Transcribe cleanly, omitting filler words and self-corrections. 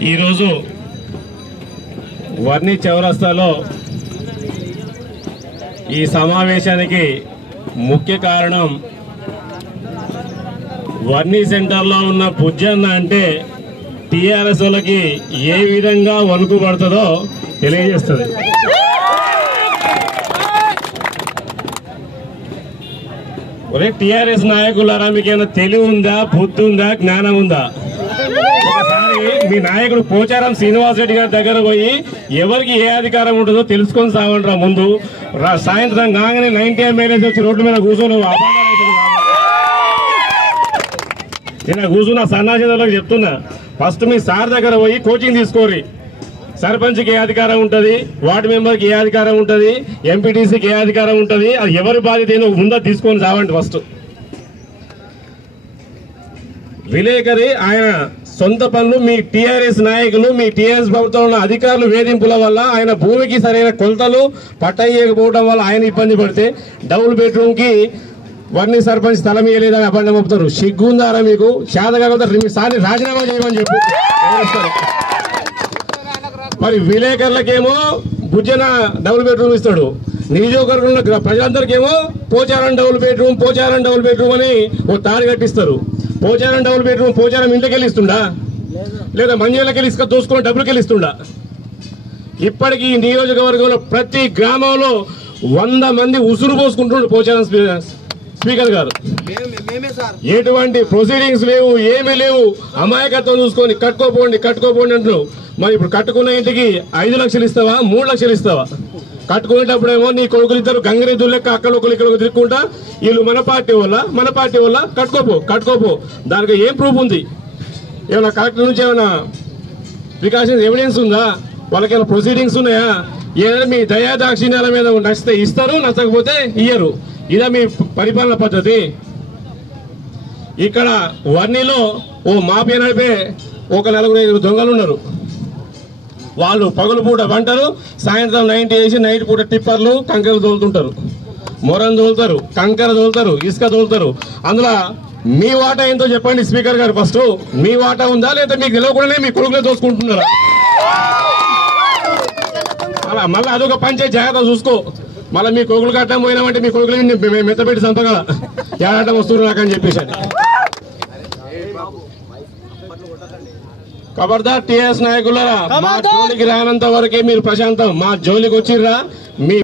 ఈరోజు వర్ణి చౌరస్తాలో ఈ సమావేశానికి ముఖ్య కారణం వర్ణి సెంటర్లో ఉన్న బుజ్జన్న అంటే టీఆర్ఎస్ వాళ్ళకి ఏ విధంగా వణుకు పడుతుందో తెలియజేస్తుంది. ఒరే టీఆర్ఎస్ నాయకులారా, మీకేమైనా తెలివి ఉందా, బుద్ధి ఉందా, జ్ఞానం ఉందా? ఒకసారి మీ నాయకుడు పోచారం శ్రీనివాస్ రెడ్డి గారి దగ్గర పోయి ఎవరికి ఏ అధికారం ఉంటుందో తెలుసుకొని సాగంటారా. ముందు సాయంత్రం కాగానే 90 మైలేజ్ వచ్చి రోడ్ల మీద కూర్చొని నేను కూర్చున్నా సన్నాసిలకు చెప్తున్నా, ఫస్ట్ మీ సార్ దగ్గర పోయి కోచింగ్ తీసుకోరి. సర్పంచ్కి ఏ అధికారం ఉంటుంది, వార్డు మెంబర్కి ఏ అధికారం ఉంటుంది, ఎంపీటీసీకి ఏ అధికారం ఉంటుంది, అది ఎవరి బాధ్యత ఏదో ముందు తీసుకొని సావండి. ఫస్ట్ విలేకరి ఆయన సొంత పనులు, మీ టీఆర్ఎస్ నాయకులు, మీ టీఆర్ఎస్ ప్రభుత్వం ఉన్న అధికారులు వేధింపుల వల్ల ఆయన భూమికి సరైన కొలతలు పట్టయ్యకపోవడం వల్ల ఆయన ఇబ్బంది పడితే డబుల్ బెడ్రూమ్ కి వర్ణి సర్పంచ్ స్థలం ఇవ్వలేదని అబద్ధం చెప్తారు. సిగ్గుందారా మీకు? శాత కాకపోతే మీ సార్ని రాజీనామా చేయమని చెప్పు. మరి విలేకరులకేమో బుజ్జన డబుల్ బెడ్రూమ్ ఇస్తాడు, నియోజకవర్గంలో ప్రజలందరికేమో Pocharam double bedroom, Pocharam double bedroom అని ఓ తాడు కట్టిస్తారు. పోచారం డబుల్ బెడ్రూమ్ పోచారం ఇంటికెళ్ళి ఇస్తుండా, లేదా మంజులకెళ్ళి ఇసుక దోసుకుని డబ్బులకెళ్ళి ఇస్తుండా? ఇప్పటికీ ఈ నియోజకవర్గంలో ప్రతి గ్రామంలో 100 మంది ఉసురు పోసుకుంటుండ్రు పోచారం స్పీకర్ గారు. ఎటువంటి ప్రొసీడింగ్స్ లేవు, ఏమీ లేవు. అమాయకత్వం చూసుకొని కట్టుకోపోండి అంటున్నావు. మరి ఇప్పుడు కట్టుకున్న ఇంటికి 5 లక్షలు ఇస్తావా, 3 లక్షలు ఇస్తావా? కట్టుకునేటప్పుడేమో నీ కొడుకులు ఇద్దరు గంగరెద్దులు లెక్క అక్కడ ఒకరు ఇక్కడ తిరుక్కుంటా వీళ్ళు మన పార్టీ వల్ల కట్టుకోపో. దానికి ఏం ప్రూఫ్ ఉంది? ఏమైనా కలెక్టర్ నుంచి ఏమైనా ప్రికాషన్స్ ఎవిడెన్స్ ఉందా? వాళ్ళకి ఏమైనా ప్రొసీడింగ్స్ ఉన్నాయా? ఏదైనా మీ దయా దాక్షిణ్యాల మీద నచ్చితే ఇస్తారు, నచ్చకపోతే ఇయ్యరు. ఇదా మీ పరిపాలన పద్ధతి? ఇక్కడ వర్ణిలో ఓ మాఫియా నడిపే ఒక 4-5 దొంగలు ఉన్నారు. వాళ్ళు పగులు పూట వంటలు, సాయంత్రం 90 వేసి నైట్ పూట టిప్పర్లు కంకరలు తోలుతుంటారు, మొరం తోలుతారు, కంకర తోలుతారు, ఇసుక తోలుతారు. అందులో మీ వాటా ఏంటో చెప్పండి స్పీకర్ గారు. ఫస్ట్ మీ వాటా ఉందా, లేదా మీకు తెలియకుండానే మీ కొడుకులే దోసుకుంటున్నారా? అలా మళ్ళీ అదొక పంచాయతీ, జాగ్రత్త చూసుకో. మళ్ళీ మీ కొడుకులు కట్టడం పోయినామంటే మీ కొడుకులు మెత్తపెట్టి చంపగల ఏడాటం వస్తున్నారు నాకని చెప్పేసి. ఖబర్దార్ టీఆర్ఎస్ నాయకులారా, మా జోలికి రానంత వరకే మీరు ప్రశాంతం. మా జోలికి వచ్చిర్రా మీ